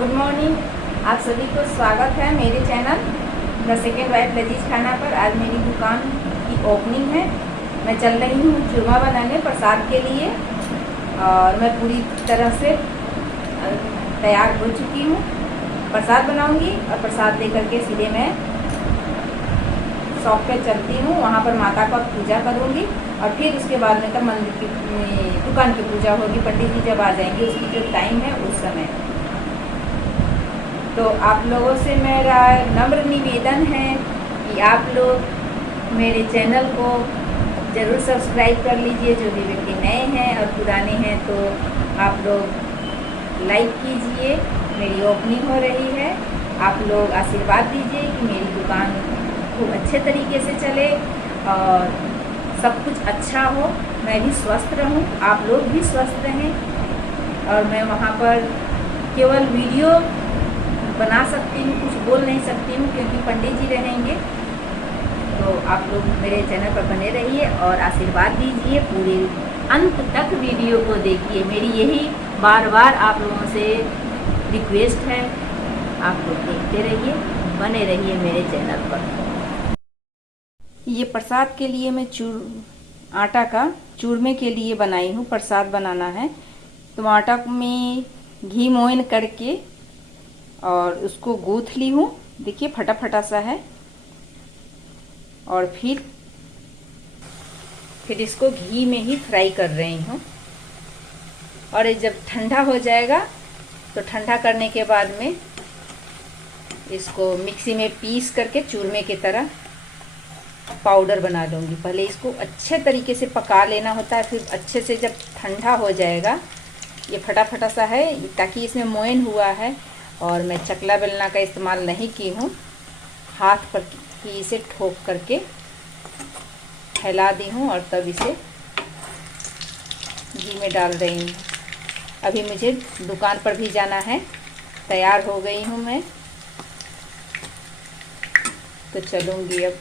Good morning. आप सभी को स्वागत है मेरे चैनल द सेकेंड वाइफ लजीज खाना पर। आज मेरी दुकान की ओपनिंग है। मैं चल रही हूँ चूरमा बनाने प्रसाद के लिए और मैं पूरी तरह से तैयार हो चुकी हूँ। प्रसाद बनाऊँगी और प्रसाद लेकर के सीधे मैं शॉप पे चलती हूँ। वहाँ पर माता का पूजा करूँगी और फिर उसके बाद में तब मंदिर की दुकान की पूजा होगी। पंडित जी जब आ जाएंगे उसकी जो टाइम है उस समय। तो आप लोगों से मेरा नम्र निवेदन है कि आप लोग मेरे चैनल को ज़रूर सब्सक्राइब कर लीजिए। जो भी व्यक्ति नए हैं और पुराने हैं तो आप लोग लाइक कीजिए। मेरी ओपनिंग हो रही है। आप लोग आशीर्वाद दीजिए कि मेरी दुकान खूब अच्छे तरीके से चले और सब कुछ अच्छा हो। मैं भी स्वस्थ रहूं, आप लोग भी स्वस्थ रहें। और मैं वहाँ पर केवल वीडियो बना सकती हूँ, कुछ बोल नहीं सकती हूँ क्योंकि पंडित जी रहेंगे। तो आप लोग मेरे चैनल पर बने रहिए और आशीर्वाद दीजिए। पूरे अंत तक वीडियो को देखिए। मेरी यही बार बार आप लोगों से रिक्वेस्ट है। आप लोग देखते रहिए, बने रहिए मेरे चैनल पर। ये प्रसाद के लिए मैं आटा का चूरमे के लिए बनाई हूँ। प्रसाद बनाना है तो आटा में घी मोइन करके और उसको गूँथ ली हूँ। देखिए फटा फटा सा है। और फिर इसको घी में ही फ्राई कर रही हूँ। और ये जब ठंडा हो जाएगा तो ठंडा करने के बाद में इसको मिक्सी में पीस करके चूरमे की तरह पाउडर बना लूँगी। पहले इसको अच्छे तरीके से पका लेना होता है, फिर अच्छे से जब ठंडा हो जाएगा। ये फटा फटा सा है ताकि इसमें मोइन हुआ है। और मैं चकला बेलना का इस्तेमाल नहीं की हूँ, हाथ पर ही इसे ठोक करके फैला दी हूँ और तब इसे घी में डाल रही हूँ। अभी मुझे दुकान पर भी जाना है, तैयार हो गई हूँ मैं, तो चलूँगी अब।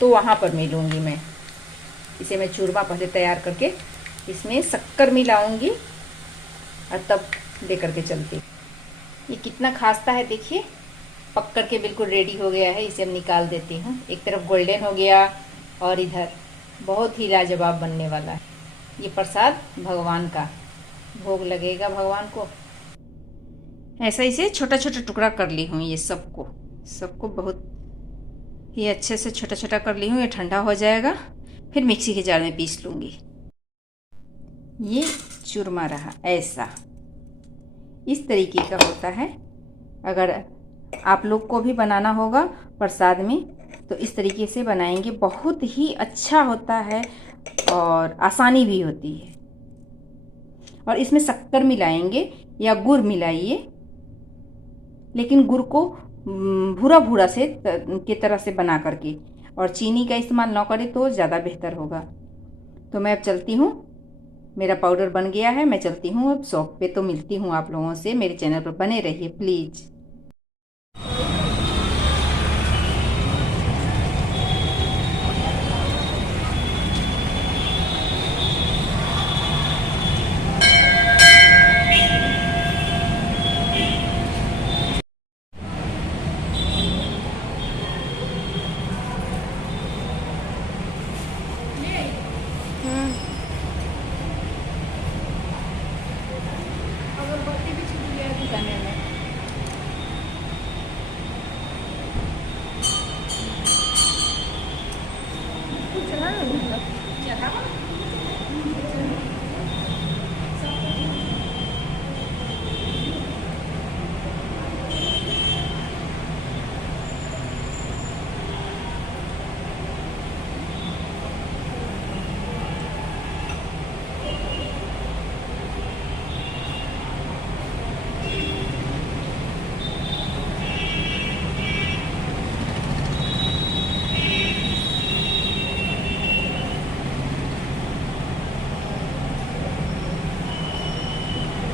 तो वहाँ पर मिलूँगी मैं। इसे मैं चूरमा पहले तैयार करके इसमें शक्कर मिलाऊँगी और तब दे करके चलती। ये कितना खास्ता है देखिए, पक कर के बिल्कुल रेडी हो गया है। इसे अब निकाल देती हूँ। एक तरफ गोल्डन हो गया और इधर बहुत ही लाजवाब बनने वाला है। ये प्रसाद भगवान का भोग लगेगा भगवान को। ऐसा इसे छोटा छोटा टुकड़ा कर ली हूँ। ये सबको बहुत ही अच्छे से छोटा छोटा कर ली हूँ। ये ठंडा हो जाएगा फिर मिक्सी के जार में पीस लूँगी। ये चूरमा रहा ऐसा, इस तरीके का होता है। अगर आप लोग को भी बनाना होगा प्रसाद में तो इस तरीके से बनाएंगे। बहुत ही अच्छा होता है और आसानी भी होती है। और इसमें शक्कर मिलाएंगे या गुड़ मिलाइए, लेकिन गुड़ को भूरा भूरा से की तरह से बना करके, और चीनी का इस्तेमाल ना करें तो ज़्यादा बेहतर होगा। तो मैं अब चलती हूँ, मेरा पाउडर बन गया है। मैं चलती हूँ अब शॉप पे। तो मिलती हूँ आप लोगों से। मेरे चैनल पर बने रहिए प्लीज़। अगरबत्ती भी छूट गया दुकाने में।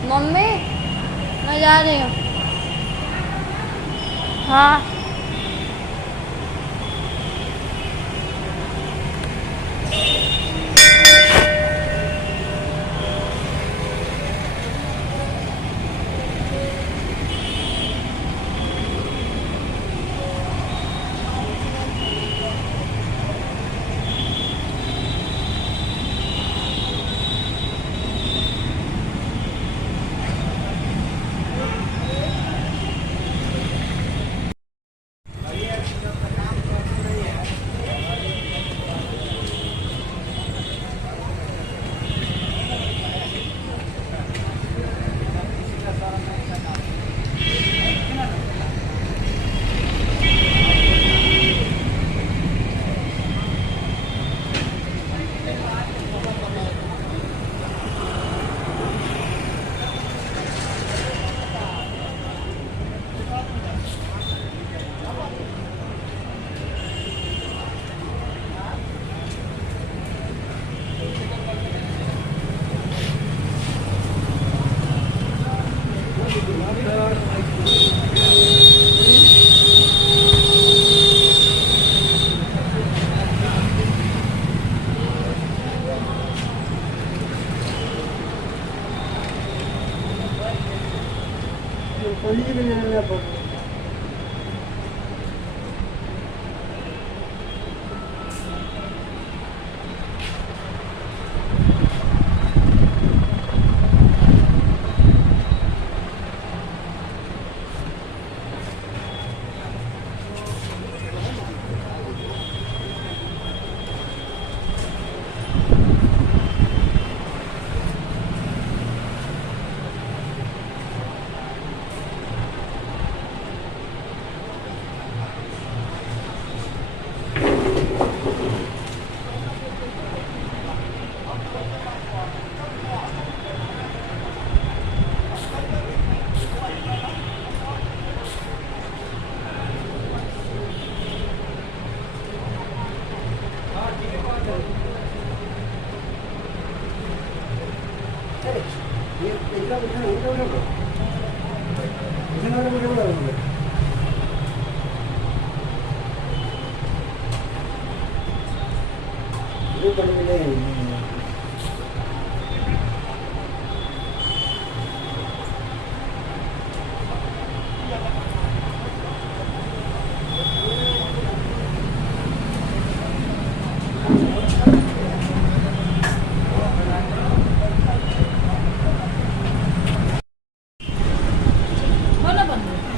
मम्मी मैं जा रही हूँ। हाँ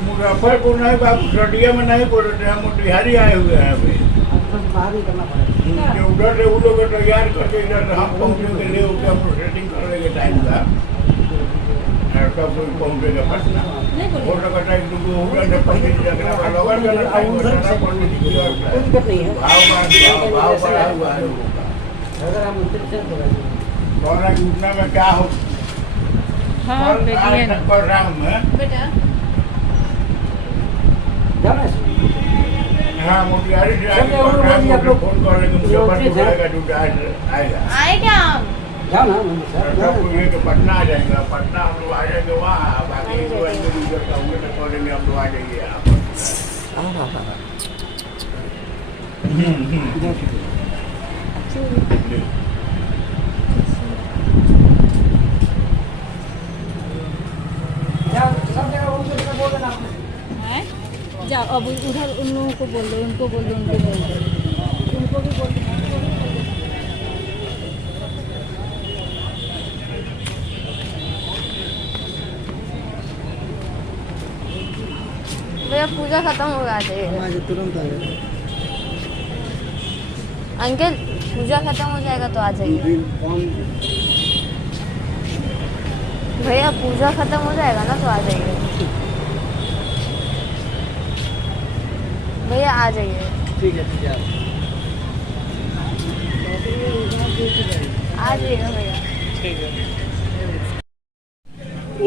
मुजफ्फरपुर नहीं बाबू, सटिया में नहीं बोल रहे, हम मोतिहारी आए हुए हैं अभी। कि उधर से वो लोग तैयार करके इधर हम पहुँचेंगे, ले होकर हम सेटिंग कर लेंगे टाइम का, सब कोई पहुँचेगा पटना। हो सकता है कि उधर से पहले जगह पर लोगों का टाइम बताना पड़ने की जरूरत नहीं है। भाव बढ़ा हुआ है लोगों का। कौन है उतना में क्या हो? हाँ बेटिए कर रहा हूँ मैं। बेटा हाँ मोतिहारी से आगे फोन कर लेंगे, मुजफ्फरपुर आएगा जो आएगा। आए क्या आप? मुजफ्फरपुर लेके पटना आ जाएगा, पटना हम लोग आ जाएंगे वहाँ, बाकी जो इंटरव्यू का हुए तो करेंगे, हम लोग आ जाएंगे यहाँ हैं? जाओ अब उधर उन लोगों को बोल दो, उनको बोल दो, उनको बोल दो, उनको भी बोल दो। भैया पूजा खत्म हो गया जाएगा तुरंत आ जाएगा। अंकल, पूजा खत्म हो जाएगा तो आ जाइए भैया, पूजा खत्म हो जाएगा ना तो आ जाइए भैया, आ जाइए। ठीक है ठीक है, आ जाइएगा भैया। ठीक है।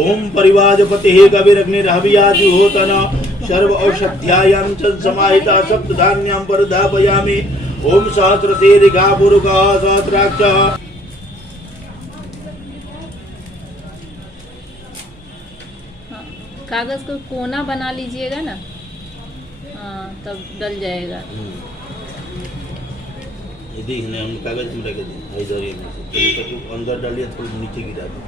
ओम परिवाजपते कविरग्निरहवियाजुहोतन सर्व औषध्यायां च समाहिता सप्तधान्यां परिधापयामि। ओम सहस्रशीर्घा पुरुषः सहस्राक्षः। कागज को कोना बना लीजिएगा ना, हाँ तब डल जाएगा। यदि हम कागज में रख दें इधर ही में से तो अंदर डालिए, थोड़ी नीचे गिरा दें।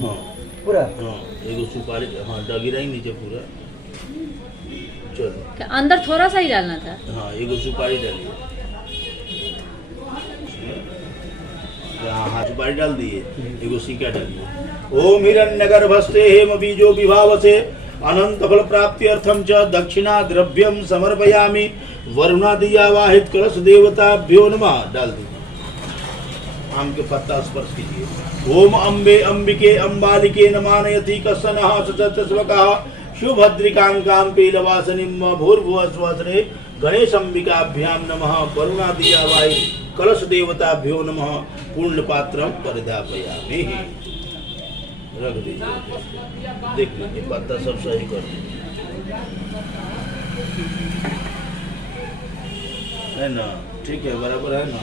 हाँ पूरा हाँ, एगो सुपारी, हाँ गिरा ही नीचे पूरा। चलो क्या अंदर थोड़ा सा ही डालना था? हाँ, एगो सुपारी डालिए। हाँ सुपारी डाल दिए, एगो सिक्का डालिए। ओम हिरण्यगर्भस्ते हेम बीजो विभावसे अनंत फल प्राप्ति अर्थम च दक्षिणा द्रव्यम समर्पयामि। वरुणादिया वाहित कलश देवताभ्यो नमः डाल दीजिए। आम के पत्ता स्पर्श कीजिए। ओम अम्बे अंबिके अंबालिके नमानयति कस्सनः सचतस्वकः शुभद्रिकांकां पीलवासनिम भूर्भुवस्वस्रे गणेशंबिकाभ्यां नमः। वरुणादिया वाहित कलश देवताभ्यो नमः। पूर्ण पात्रम परिधापयामि। रख दीजिए, देख लीजिए पत्ता सब सही कर दीजिए, है ना? ठीक है, बराबर है ना?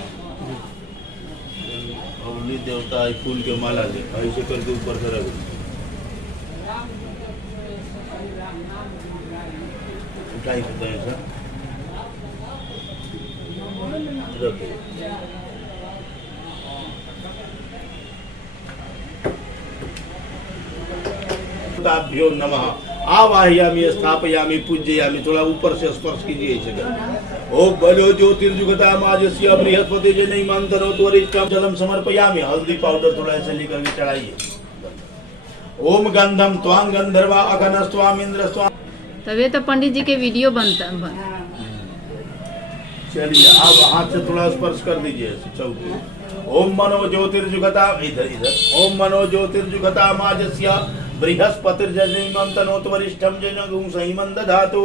अवली देवता फूल के माला ले, ऐसे करके ऊपर से रख दीजिए। उठाई सकते हैं सर, रखिए। देवताभ्यो नमः। आवाहयामि, स्थापयामि, पूजयामि। थोड़ा ऊपर से स्पर्श कीजिए इसे। ओ बलो ज्योतिर्जुगता माजस्य बृहस्पति जनै मंत्रो त्वरिष्ठम जलम समर्पयामि। हल्दी पाउडर थोड़ा ऐसे लेकर के चढ़ाइए। ओम गंधम त्वां गंधर्वा अगनस्त्वाम इंद्रस्त्वाम। तभी तो पंडित जी के वीडियो बनता है। चलिए अब हाथ से थोड़ा स्पर्श कर दीजिए चौकी। ओम मनो ज्योतिर्जुगता, इधर इधर। ओम मनो ज्योतिर्जुगता माजस्य बृहस्पतिर्जनिमंतनोत वरिष्ठम जनगुं सहिमं दधातु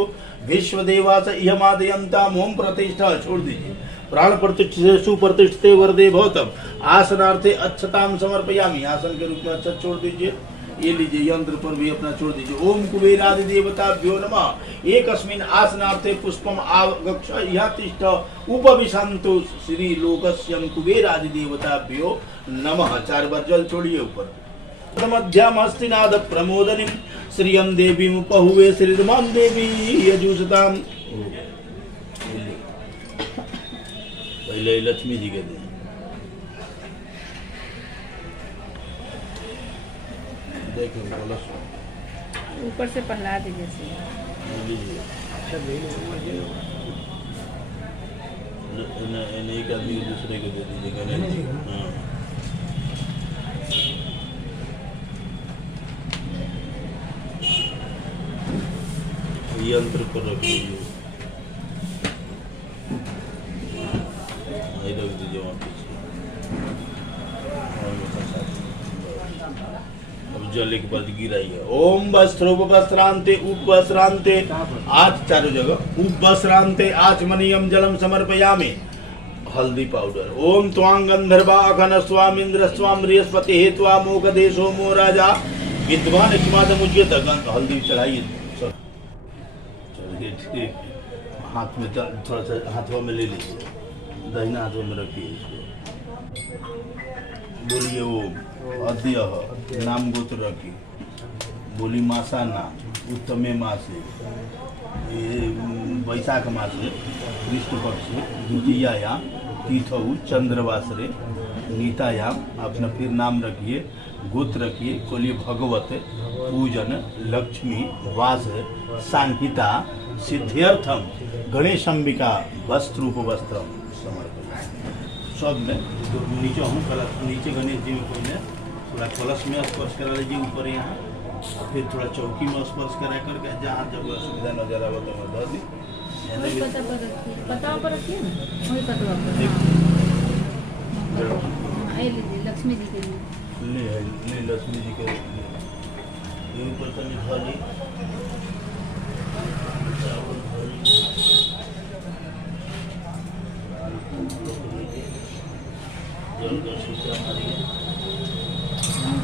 विश्वदेवास इयमादयन्ताम। ओम प्रतिष्ठा छोड़ दीजिए। प्राण प्रतिष्ठिते सुप्रतिष्ठिते वरदे भवतम। आसनार्थे अच्छताम समर्पयामि। आसन के रूप में अच्छा छोड़ दीजिए। ये लीजिए, यंत्र पर भी अपना छोड़ दीजिए। ओम कुबेरादि देवताभ्यो नमः। एकस्मिन् आसनार्थे पुष्पम आवगक्ष यः तिष्ठ उपविशन्तु श्री लोकस्यं कुबेरादि देवताभ्यो नमः। 4 बार जल छोड़िए ऊपर। मध्यम हस्तिनाद प्रमोदनीं श्रियं देवीं पहुवे श्रीधमां देवी यजुषताम। पहले लक्ष्मी जी के दें। ऊपर से पहना दीजिए। एक आदमी दूसरे को दे दीजिए गणेश जी। यंत्र पर रख दीजिए। रख दीजिए वहाँ पीछे। जल एक बार गिराइए। ओम वस्त्रोपवस्त्रांते उपवस्त्रांते आज 4 जगह उपवस्त्रांते आचमनीयम जलम समर्पयामि। हल्दी पाउडर। ओम त्वां गंधर्वा अघनस्वाम इंद्रस्वाम बृहस्पति हेत्वा मोकदेशो मो राजा विद्वान इत्मादमुच्यत। हल्दी चढ़ाइए। चलिए ठीक। हाथ में थोड़ा सा हाथों में ले लीजिए। दाहिना हाथों में रखिए इसको। बोलिए ओम अद्य नाम गोत्र रखी। बोली मासा नाम उत्तमे मासे वैशाख मासे कृष्ण पक्षे द्वितीयायाम तीर्थऊ चंद्रवासरे नीतायाम। अपना फिर नाम रखिए, गोत्र रखिए। बोलिए भगवत पूजन लक्ष्मी वास सांहिता सिद्ध्यर्थम गणेशंबिका वस्त्रोपवस्त्रम समर्पण। सब में तो नीचे हूँ कलश, नीचे गणेश जी में पहले थोड़ा कलश में स्पर्श करा लीजिए ऊपर यहाँ। फिर थोड़ा चौकी में स्पर्श करा करके जहाँ जब सुविधा नजर आवे तो मैं दे दी। पता पर रखिए ना, वही पतवा पर। लीजिए लक्ष्मी जी के लिए। ले लक्ष्मी जी के ये ऊपर तो नहीं धो ली।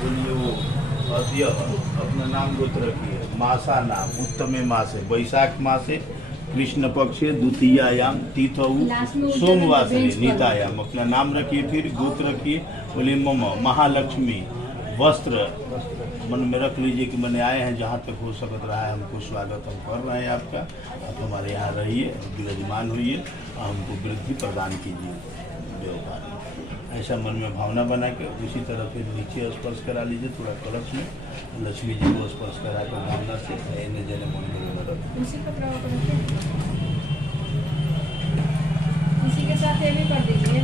बोलिए वो अद्य अपना नाम गोत्र रखिए। मासा नाम उत्तमे मासे वैशाख मासे कृष्ण पक्षे द्वितीयायाम तीर्थऊ सोमवासरे नीतायाम। अपना नाम रखिए, फिर गोत्र रखिए। बोलिए मम महालक्ष्मी वस्त्र मन में रख लीजिए कि मैंने आए हैं, जहाँ तक हो सकता रहा है हमको स्वागत हम कर रहे हैं आपका। आप हमारे यहाँ रहिए, विराजमान होइए और हमको वृद्धि प्रदान कीजिए व्यवहार। ऐसा मन में भावना बना के उसी तरह फिर नीचे स्पर्श करा लीजिए थोड़ा कलश में। लक्ष्मी जी को स्पर्श करा कर भावना से एने जने मन में रख। इसी के साथ ये भी कर दीजिए।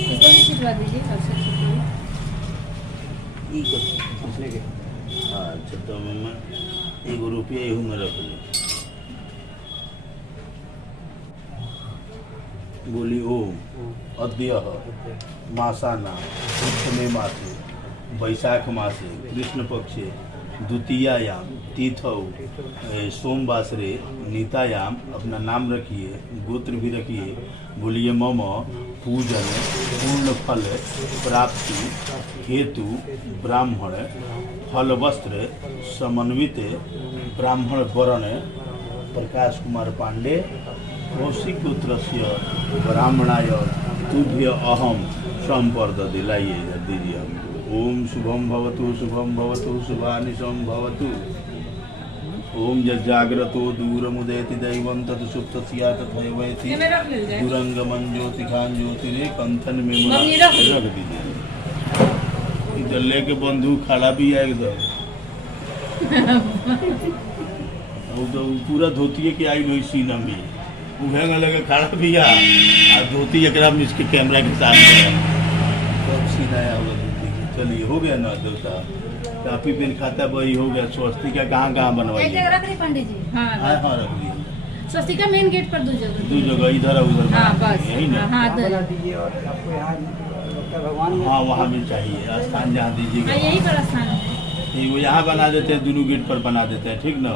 इसको भी छिटवा दीजिए। अच्छा तो मैं 1 रुपया यहू में रख ली। बोली ओम अद्य मासाना उत्तमे मासे वैशाख मासे कृष्ण पक्षे द्वितीयायाम तीर्थऊ सोमवासरे नीतायाम। अपना नाम रखिए, गोत्र भी रखिए। बोलिए मम पूजन पूर्ण फल प्राप्ति हेतु ब्राह्मण फल वस्त्र समन्वित ब्राह्मण वर्ण प्रकाश कुमार पांडे कौशिक गोत्रस्य ब्राह्मणाय तुभ्य अहम संपर्द दिलाइए दीजिए हमको। ओम शुभम भवतु शुभानि संभवतु। ओम जाग्रतो दूरमुदयति दैवं तत् सुप्तस्या तथैवैति दुरंगमं ज्योतिखान ज्योतिरे कंथन में रख दीजिए। इधर लेके बंदूक खड़ा भी है एकदम। वो तो पूरा धोती के आई हुई सीना में उभेंगे लगे खड़ा भी है और धोती एकरा में इसके कैमरा के सामने सब सीना है वो धोती की। चलिए हो गया ना देवता काफी पेन खाता वही हो गया। स्वस्तिका कहाँ कहाँ बनवाई एक जगह रख रही पंडित जी। हाँ हाँ रख दिया स्वस्तिका मेन गेट पर दो जगह इधर और उधर हाँ बस यही ना। हाँ हाँ वहाँ भी चाहिए स्थान जहाँ दीजिएगा यही पर स्थान है। वो यहाँ बना देते हैं दोनों गेट पर बना देते हैं ठीक ना।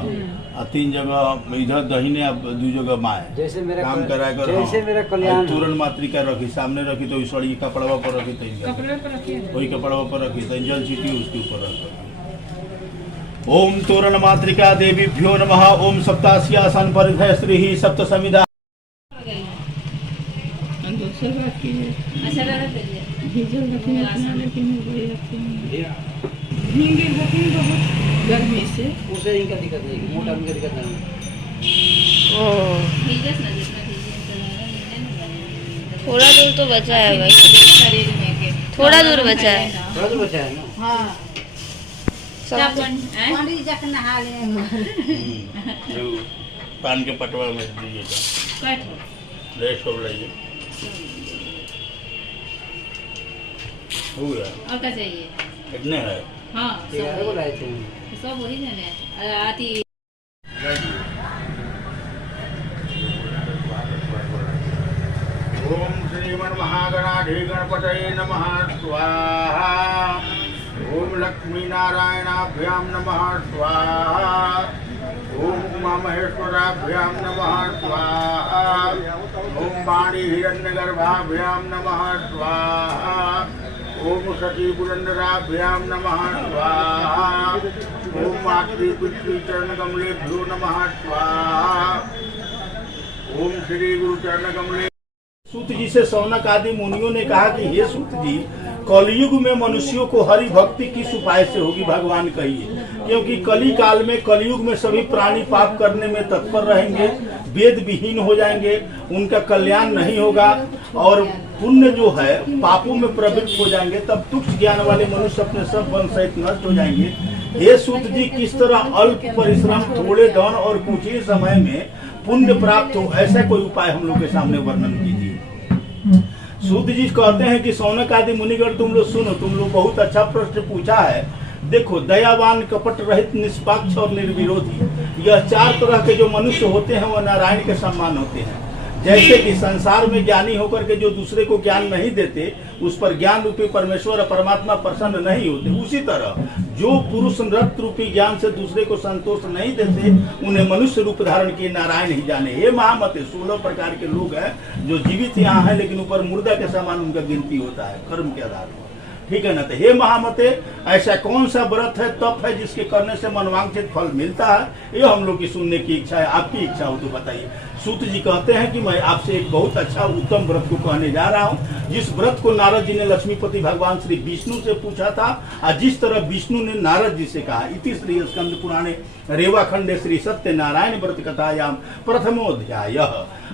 और 3 जगह इधर दहीने अब 2 जगह माँ है जैसे मेरा काम करा कर जैसे मेरा कल्याण तुरंत मातृका रखी सामने रखी तो सड़ी कपड़वा पर रखी तो कपड़े पर रखिए वही कपड़वा पर रखी तो जल चीटी उसके ऊपर रखी। ओम तोरण मातृका देवीभ्यो नमः। ओम सप्तास्यासन परिधय श्री सप्त समिधा। गर्मी से उसे इनका दिक्कत नहीं मोटा इनका दिक्कत नहीं। थोड़ा दूर तो बचा है बस, शरीर में थोड़ा दूर बचा है। थोड़ा तो बचा है ना। हाँ पंडित जी जाकर नहा पान के पटवा में दीजिएगा रेस्ट हो लाइए हो गया। और क्या चाहिए? इतने है हाँ 11 को लाए थे। सब वही है आती। ओम श्रीमन महागणाधि गणपतये नमः स्वाहा। ओम लक्ष्मी नारायणाभ्याम नमः स्वाहा। ओम उमा महेश्वराभ्याम नमः स्वाहा। ओम वाणी हिरण्यगर्भाभ्याम नमः स्वाहा। ओम सती पुरंदराभ्याम नमः स्वाहा। ओम मातृ पितृ चरण कमलेभ्यो नमः स्वाहा। ओम श्री गुरु चरण कमले। सूत जी से सौनक आदि मुनियों ने कहा कि हे सूत जी कलयुग में मनुष्यों को हरि भक्ति किस उपाय से होगी भगवान कहिए। क्योंकि कली काल में कलयुग में सभी प्राणी पाप करने में तत्पर रहेंगे, वेद विहीन हो जाएंगे, उनका कल्याण नहीं होगा और पुण्य जो है पापों में प्रवृत्त हो जाएंगे। तब तुच्छ ज्ञान वाले मनुष्य अपने सब वन सहित नष्ट हो जाएंगे। हे सूत जी किस तरह अल्प परिश्रम थोड़े धन और कुछ ही समय में पुण्य प्राप्त हो ऐसा कोई उपाय हम लोग के सामने वर्णन कीजिए। सूत जी कहते हैं कि सौनक आदि मुनिगण तुम लोग सुनो, तुम लोग बहुत अच्छा प्रश्न पूछा है। देखो दयावान कपट रहित निष्पक्ष और निर्विरोधी यह 4 तरह के जो मनुष्य होते हैं वह नारायण के समान होते हैं। जैसे कि संसार में ज्ञानी होकर के जो दूसरे को ज्ञान नहीं देते उस पर ज्ञान रूपी परमेश्वर और परमात्मा प्रसन्न नहीं होते, उसी तरह जो पुरुष रक्त रूपी ज्ञान से दूसरे को संतोष नहीं देते उन्हें मनुष्य रूप धारण किए नारायण ही जाने। हे महामते 16 प्रकार के लोग हैं जो जीवित यहाँ हैं लेकिन ऊपर मुर्दा के समान उनका गिनती होता है कर्म के आधार पर, ठीक है ना। तो हे महामते ऐसा कौन सा व्रत है तप है जिसके करने से मनवांछित फल मिलता है, ये हम लोग की सुनने की इच्छा है। आपकी इच्छा हो तो बताइए। सूत जी कहते हैं कि मैं आपसे एक बहुत अच्छा उत्तम व्रत को कहने जा रहा हूँ, जिस व्रत को नारद जी ने लक्ष्मीपति भगवान श्री विष्णु से पूछा था और जिस तरह विष्णु ने नारद जी से कहा। इति श्री स्कंद पुराणे रेवाखंडे श्री सत्यनारायण व्रत कथायाम प्रथमोध्याय।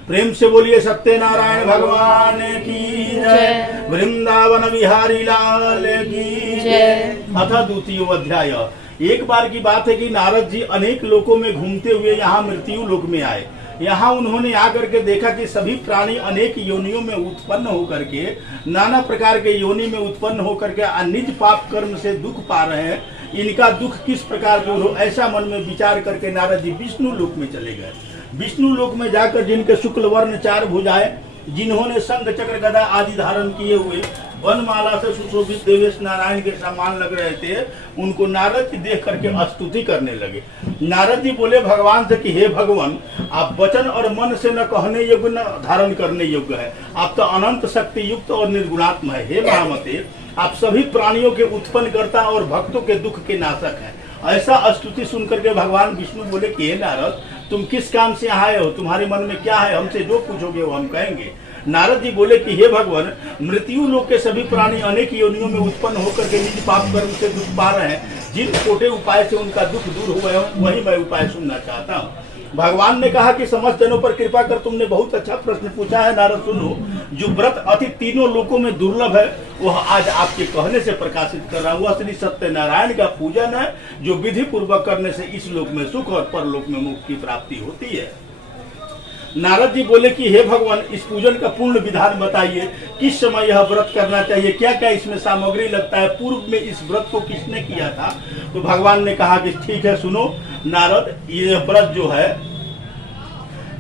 प्रेम से बोलिए सत्यनारायण भगवान की जय, वृंदावन बिहारी लाल की जय। अथ द्वितीय अध्याय। एक बार की बात है कि नारद जी अनेक लोकों में घूमते हुए यहाँ मृत्यु लोक में आए। यहाँ उन्होंने आकर के देखा कि सभी प्राणी अनेक योनियों में उत्पन्न होकर के नाना प्रकार के योनि में उत्पन्न होकर के निज पाप कर्म से दुख पा रहे हैं। इनका दुख किस प्रकार दूर हो ऐसा मन में विचार करके नारद जी विष्णु लोक में चले गए। विष्णु लोक में जाकर जिनके शुक्ल वर्ण 4 भुजाएं, जिन्होंने शंख चक्र गदा आदि धारण किए हुए वनमाला से सुशोभित देवेश नारायण के समान लग रहे थे, उनको नारद जी देख करके स्तुति करने लगे। नारद जी बोले भगवान से कि हे भगवान, आप वचन और मन से न कहने योग्य न धारण करने योग्य है, आप तो अनंत शक्ति युक्त और निर्गुणात्म है। हे महामते, आप सभी प्राणियों के उत्पन्न करता और भक्तों के दुख के नाशक हैं। ऐसा स्तुति सुनकर के भगवान विष्णु बोले कि हे नारद, तुम किस काम से आए हो, तुम्हारे मन में क्या है, हमसे जो पूछोगे वो हम कहेंगे। नारद जी बोले कि हे भगवान, मृत्यु लोक के सभी प्राणी अनेक योनियों में उत्पन्न होकर के निज पाप कर्म से दुख पा रहे हैं। जिन छोटे उपाय से उनका दुख दूर हुआ है वही मैं उपाय सुनना चाहता हूँ। भगवान ने कहा कि समस्त जनों पर कृपा कर, तुमने बहुत अच्छा प्रश्न पूछा है नारद। सुनो, जो व्रत अति तीनों लोकों में दुर्लभ है वह आज आपके कहने से प्रकाशित कर रहा हूँ। वह श्री सत्यनारायण का पूजन है, जो विधि पूर्वक करने से इस लोक में सुख और परलोक में मुक्ति की प्राप्ति होती है। नारद जी बोले कि हे भगवान, इस पूजन का पूर्ण विधान बताइए, किस समय यह व्रत करना चाहिए, क्या क्या इसमें सामग्री लगता है, पूर्व में इस व्रत को किसने किया था। तो भगवान ने कहा कि ठीक है, सुनो नारद, ये व्रत जो है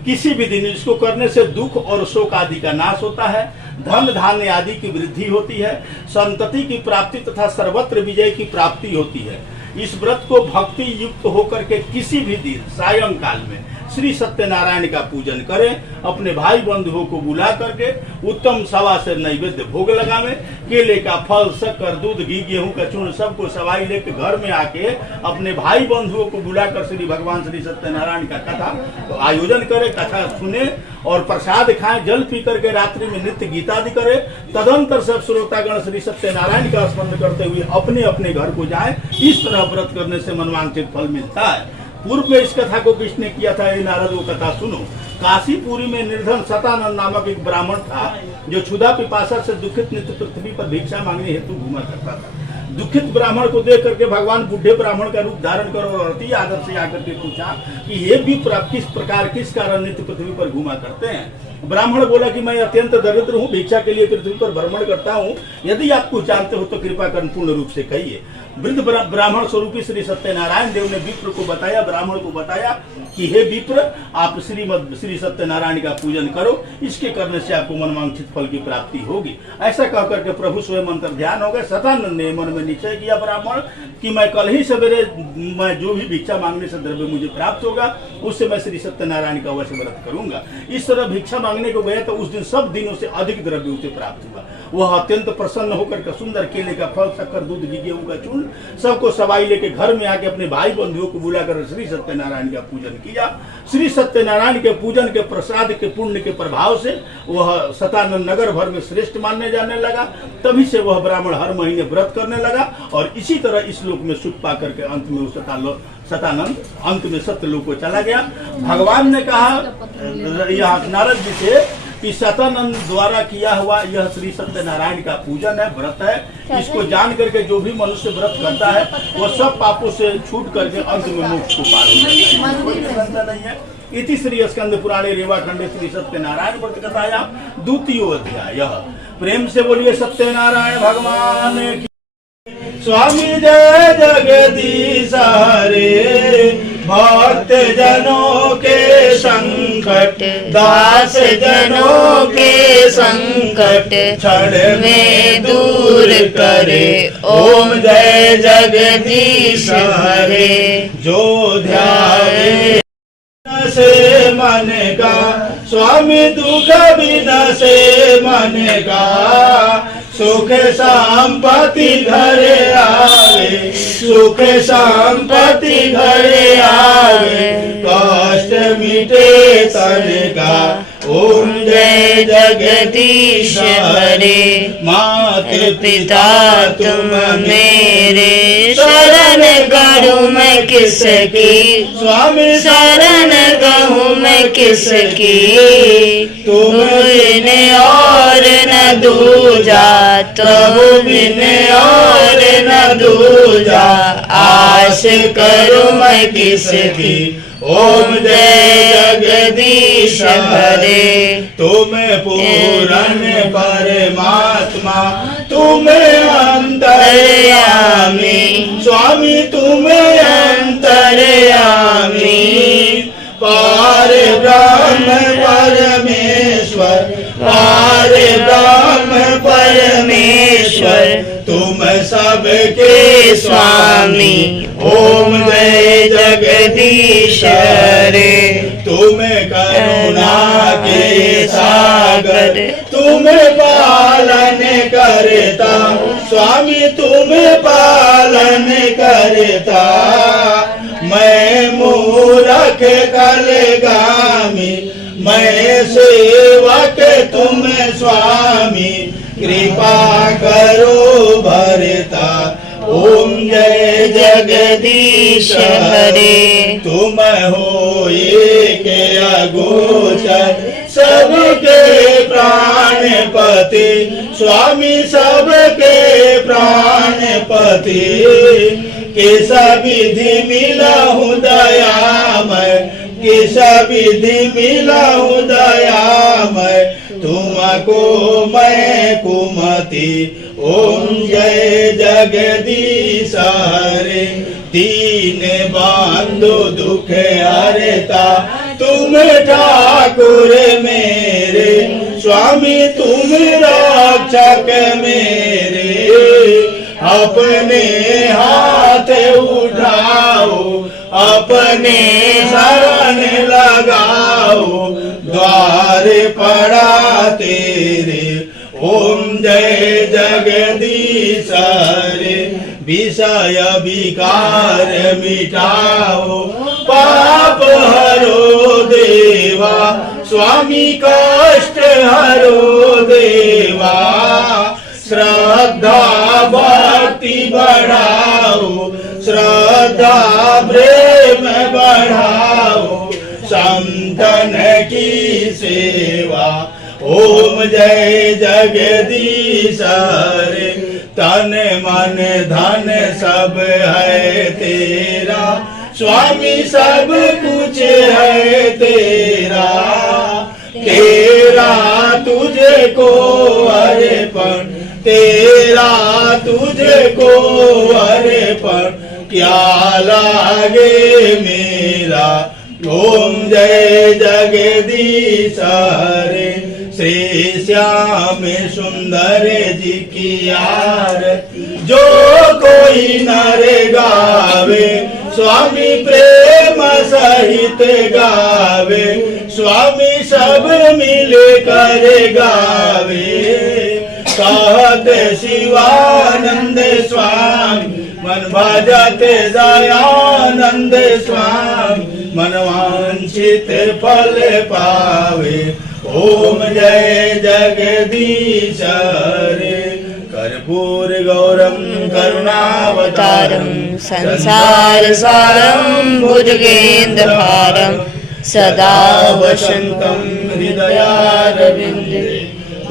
किसी भी दिन इसको करने से दुख और शोक आदि का नाश होता है, धन धान्य आदि की वृद्धि होती है, संतति की प्राप्ति तथा सर्वत्र विजय की प्राप्ति होती है। इस व्रत को भक्ति युक्त होकर के किसी भी दिन सायंकाल में श्री सत्यनारायण का पूजन करें, अपने भाई बंधुओं को बुला करके उत्तम सवा से नैवेद्य भोग लगावे, केले का फल, शक्कर, दूध, घी, गेहूं का चूर्ण सबको सवाई लेके घर में आके अपने भाई बंधुओं को बुलाकर श्री भगवान श्री सत्यनारायण का कथा आयोजन करे, कथा सुने और प्रसाद खाएं, जल पी करके रात्रि में नित्य गीतादि करे। तदंतर सब श्रोतागण श्री सत्यनारायण का स्मरण करते हुए अपने अपने घर को जाए। इस तरह व्रत करने से मनवांछित फल मिलता है। पूर्व में इस कथा को किसने किया था, ये नारद, वो कथा सुनो। काशीपुरी में निर्धन सतानंद नामक एक ब्राह्मण था, जो क्षुधा पिपासा से दुखित नित्य पृथ्वी पर भिक्षा मांगने हेतु घूमा करता था। दुखित ब्राह्मण को देख करके भगवान बुढ़े ब्राह्मण का रूप धारण करो और अति आदर से आकर के पूछा कि ये भी किस प्रकार किस कारण नित्य पृथ्वी पर घूमा करते हैं। ब्राह्मण बोला कि मैं अत्यंत दरिद्र हूँ, भिक्षा के लिए पृथ्वी पर भ्रमण करता हूँ। यदि आप कुछ जानते हो तो कृपा कर पूर्ण रूप से कहिए। वृद्ध ब्राह्मण स्वरूपी श्री सत्यनारायण देव ने विप्र को बताया, ब्राह्मण को बताया कि हे विप्र, आप श्री सत्यनारायण का पूजन करो, इसके करने से आपको मनवांछित फल की प्राप्ति होगी। ऐसा कह करके प्रभु स्वयं अंतर ध्यान हो गए। सतानंद ने मन में निश्चय किया ब्राह्मण कि मैं कल ही सवेरे मैं जो भी भिक्षा मांगने से द्रव्य मुझे प्राप्त होगा उससे मैं श्री सत्यनारायण का अवश्य व्रत करूंगा। इस तरह भिक्षा मांगने को गया तो उस दिन सब दिनों से अधिक द्रव्य उसे प्राप्त हुआ। वह अत्यंत प्रसन्न होकर के सुंदर केले का फल, शक्कर, दूध, घी, गेहूं का चूर्ण सबको सवाई लेके घर में आके अपने भाई बंधुओं को बुलाकर श्री सत्यनारायण का पूजन किया। श्री सत्यनारायण के पूजन के प्रसाद के पुण्य के प्रभाव से वह सतानंद नगर भर में श्रेष्ठ मानने जाने लगा। तभी से वह ब्राह्मण हर महीने व्रत करने लगा और इसी तरह इस लोक में सुख पा करके अंत में सतानंद अंत में सत्यलोक को चला गया। भगवान ने कहा यहाँ नारद जी से कि सतानंद द्वारा किया हुआ यह श्री सत्यनारायण का पूजन है, व्रत है। इसको जान करके जो भी मनुष्य व्रत करता है वह सब पापों से छूट करके अंत में मोक्ष को पार होता नहीं है। इति श्री स्कंद पुराणे रेवाखंडे श्री सत्यनारायण व्रत कथाया द्वितीय अध्याय। प्रेम से बोलिए सत्यनारायण भगवान की। स्वामी जय जगदीश हरे, भक्त जनों के संकट, दास जनों के संकट क्षण में दूर करे। ओम जय जगदीश हरे। जो ध्यावे से मन का, स्वामी दुख बिना से मन का, सुख संपत्ति घरे आवे, सुख संपत्ति घरे आवे, कष्ट मिटे तन का। ओम जय जगदीश हरे। मात पिता तुम मेरे, शरण करूं मैं किसकी, स्वामी शरण कहूँ मैं किसकी। तुम बिन और न दूजा, तुम बिन और न दूजा, आस करूं मैं किसकी। ओम जय जगदीश हरे। तुम पूर्ण परमात्मा, तुम अंतर्यामी, स्वामी तुम अंतर्यामी, पार ब्रह्म परमेश्वर, पार ब्रह्म परमेश्वर, तुम सबके स्वामी। ओम जय जगदीश हरे। तुम करुणा के सागर, तुम पालन करता, स्वामी तुम पालन करता, मैं मूरख कलगामी, मैं सेवक तुम स्वामी, कृपा करो भरता। ओम जय जगदीश हरे, तुम हो एक अगोचर, सबके प्राणपति, स्वामी सबके प्राणपति। किस विधि मिला हूँ दयामय, किस विधि मिला हूँ दयामय, तुमको मैं कुमति। ओम जय जगदीश हरे, दीन बंधु दुख हरता, तुम ठाकुर मेरे, स्वामी तुम रक्षक मेरे। अपने हाथ उठाओ, अपने शरण लगाओ, द्वार पड़ा तेरे। ओम जय जगदीश हरे, विषय विकार मिटाओ, पाप हरो देवा, स्वामी कष्ट हरो देवा। श्रद्धा भक्ति बढ़ाओ, श्रद्धा प्रेम बढ़ाओ, संतन की सेवा। ओम जय जगदीश हरे, तन मन धन सब है तेरा, स्वामी सब कुछ है तेरा। तेरा तुझे को अर्पण, तेरा तुझे को अर्पण, क्या लागे मेरा। ओम जय जगदीश हरे, श्री श्याम सुंदर जी की आरती, जो कोई नर गावे, स्वामी प्रेम सहित गावे, स्वामी सब मिल कर गावे। कहत शिवानंद स्वामी, मन भजत दयानंद स्वामी, मन वांछित फल पावे। ओम जय जगदीश हरे, कर्पूर गौरम करुणावतारम, संसार सारं भुजगेन्द्रहारं, सदा वसन्तं हृदयारविन्दे,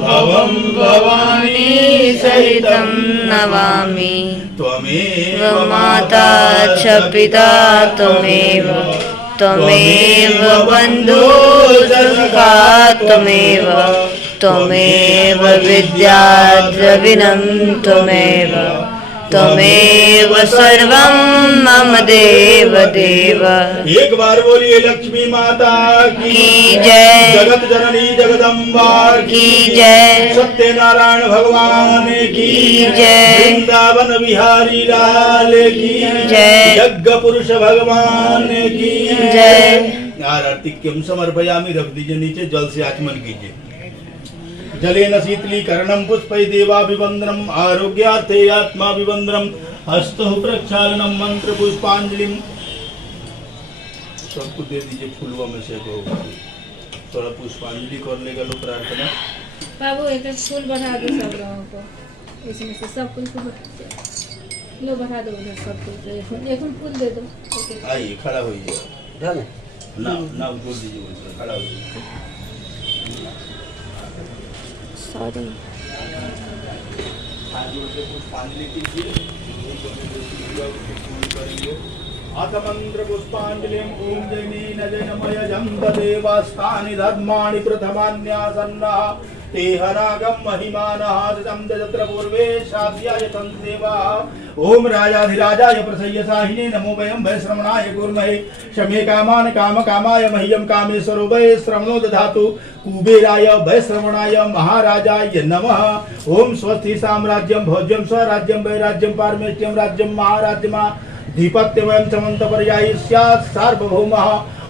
भवं भवानी सहितं नमामि। त्वमेव माता च पिता त्वमेव, त्वमेव बन्धुसखा त्वमेव, त्वमेव विद्या द्रविणं त्वमेव, त्वमेव सर्वं मम देव देव। एक बार बोलिए लक्ष्मी माता की जय, जगत जननी जगदम्बा की जय, सत्यनारायण भगवान की जय, वृंदावन बिहारी लाल की जय, यज्ञ पुरुष भगवान की जय। आरतिक्यम समर्पयामि, रख दीजिए नीचे, जल से आचमन कीजिए। जलेन शीतलीकरणं पुष्पै देवाभिवन्दनम्, आरोग्यार्थे आत्माभिवन्दनम्, हस्तः प्रक्षालनम्, मंत्र पुष्पांजलिम्। सबको दे दीजिए फूलवा में से थोड़ा पुष्पांजलि करने का लो प्रार्थना। बाबू एक फूल बढ़ा दो सब लोगों को, इसमें से सब फूल को लो बढ़ा दो उधर सब फूल, एक फूल दे दो। आइए खड़ा होइए, ना ना जोड़ दीजिए उनसे, खड़ा होइए। सॉरी, पुष्पांजलि कीजिए। आत्मंत्र पुष्पांजलिम् ओम जैनेन जैनमय जंब देवास्तानि धर्माणि प्रथमान्यासन्नः ते हनागम महिमानः सतं तत्र पूर्वे शाद्याय तन्देवा। ओम राजाधिराजाय प्रसय्यसाहिने नमो वयं वैश्रवणाय कुर्महे शमे कामान काम कामाय मह्यं कामेश्वरो वैश्रवणो दधातु कुबेराय वैश्रवणाय महाराजाय नमः। ओम स्वस्ति साम्राज्यं भोज्यं स्वराज्यं वैराज्यं पारमेष्ट्यं राज्यं महाराज्यमा धीपत्यवयं समन्तपर्यायी स्यात् सार्वभौमः।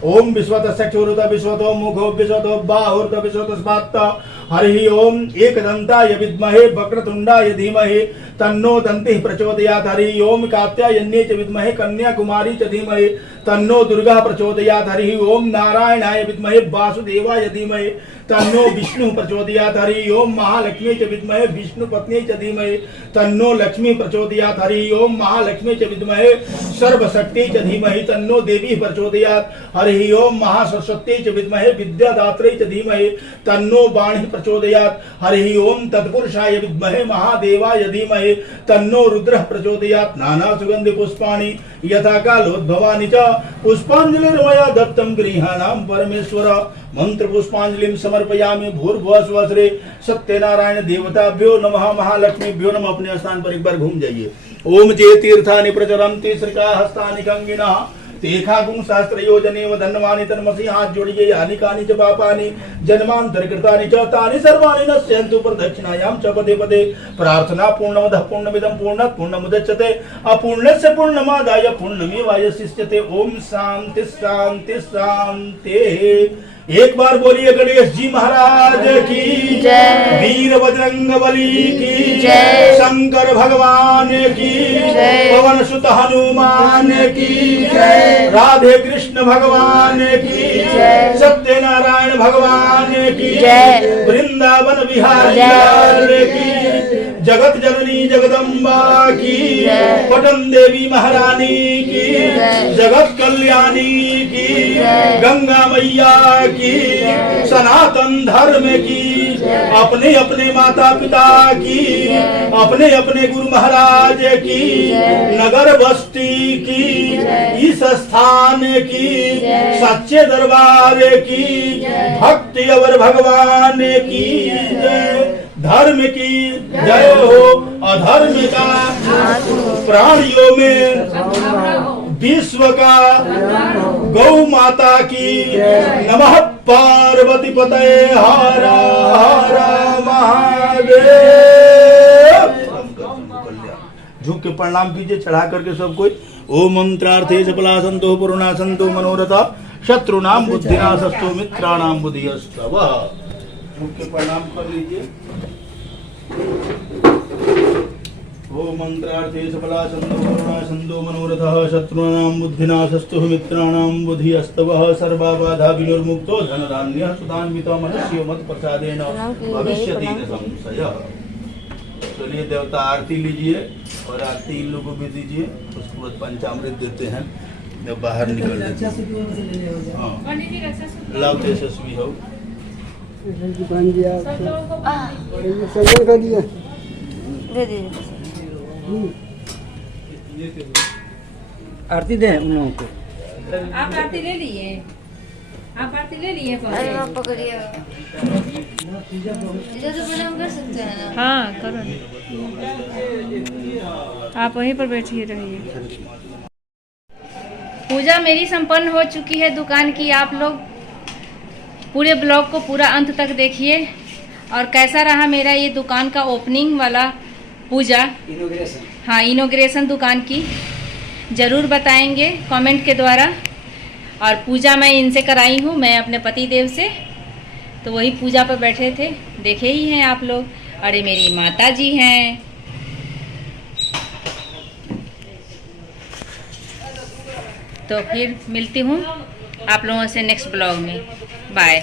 ओम विश्वतः चक्षुरुत विश्वतो मुखो विश्वतो बाहुर्त विश्वतस्मात् हरि ओम एकदन्ताय विद्महे वक्रतुण्डाय धीमहि तन्नो दन्तिः प्रचोदयात्। हरि ओम कात्यायन्ये च विद्महे कन्याकुमारी च धीमहि तन्नो दुर्गा प्रचोदयात्। हरि ओम नारायणाय विद्महे वासुदेवाय धीमहि तन्नो विष्णु प्रचोदयात्। हरि ओम महालक्ष्मी च विद्महे विष्णु पत्नी च धीमहि तन्नो लक्ष्मी प्रचोदयात्। हरि ओम महालक्ष्मी च विद्महे सर्वशक्ति च धीमहि तन्नो देवी प्रचोदयात्। हरि ओम महासरस्वती च विद्महे विद्यादात्री च धीमहि तन्नो वाणी प्रचोदयात्। हरि ओम तत्पुरुषाय विद्महे महादेवाय धीमहि तन्नो रुद्रः प्रचोदयात्। नाना सुगंधि पुष्पाणि यथा कालोद्भवानि च पुष्पांजलिर्मया दत्तं गृहाणां परमेश्वर। मंत्र पुष्पांजलिं समर्पयामि। भूर्भुवः स्वः श्री सत्यनारायण देवताभ्यो नमः। महालक्ष्मीभ्यो नमः। अपने स्थान पर एक बार घूम जाइए। ओम जे तीर्थानि प्रचरन्ति श्रीकाहस्तानि कंगिनः तेखागुं सहस्रयोजनेव धन्वानि तन्मसि। हाथ जोड़िए। यानि कानि च पापानि जन्मान्तरकृतानि च तानि सर्वाणि नश्यन्तु प्रदक्षिणायां च पदे पदे। प्रार्थना पूर्णमदः पूर्णमिदं पूर्णात् पूर्णमुदच्यते अपूर्णस्य पूर्णमादाय पूर्णमेवावशिष्यते। ओम शांति शांति शांति। एक बार बोलिए गणेश जी महाराज की जय। वीर बजरंग बली की जय। शंकर भगवान की जय। पवन सुत हनुमान की जय। राधे कृष्ण भगवान की जय। सत्यनारायण भगवान की जय। वृंदावन बिहारी जय। लाल की जगत जननी जगदम्बा की जय। पटन देवी महारानी की जय। जगत कल्याणी की जय। गंगा मैया की जय। सनातन धर्म की जय। अपने अपने माता पिता की जय। अपने अपने गुरु महाराज की जय। नगर बस्ती की जय। इस स्थान की जय। सच्चे दरबार की जय। भक्ति अवर भगवान की जय। धर्म की जय हो। अधर्म का प्राणियों में विश्व का गौ माता की नमः। पार्वती पतये हर हर महादेव। झुक के प्रणाम कीजिए चढ़ा करके सब कोई। ओम मंत्रार्थे सफला संतो पूर्णा संतो मनोरथा शत्रुनाम बुद्धिनाशस्तु मित्राणाम बुद्धिस्तव। झुक के प्रणाम कर लीजिए। ओम मंत्रार्थे सफला संतो पूर्णा संतो मनोरथः शत्रूणां बुद्धिनाशस्तु मित्राणां बुद्धिस्तवः। सर्वा बाधा विनिर्मुक्तो धनधान्यः सुधान्वितो मनुष्यो मत प्रसादेन भविष्यति न संशयः। चलिए देवता आरती लीजिए और आरती इन लोगों को भी दीजिए। उसके बाद पंचामृत देते हैं जब बाहर निकल जाते हैं। हाँ लाभ यशस्वी हो। दे दीजिए। आरती दें उन लोगों को। आप आरती ले लिए? आप आरती ले लिए? अरे आप पकड़िए। इधर से प्रणाम कर सकते हैं ना? हाँ करो। आप वहीं पर बैठिए रहिए। पूजा मेरी संपन्न हो चुकी है दुकान की। आप लोग पूरे ब्लॉग को पूरा अंत तक देखिए और कैसा रहा मेरा ये दुकान का ओपनिंग वाला पूजा। हाँ इनॉग्रेशन दुकान की ज़रूर बताएंगे कमेंट के द्वारा। और पूजा मैं इनसे कराई हूँ, मैं अपने पति देव से, तो वही पूजा पर बैठे थे, देखे ही हैं आप लोग। अरे मेरी माता जी हैं। तो फिर मिलती हूँ आप लोगों से नेक्स्ट ब्लॉग में। बाय।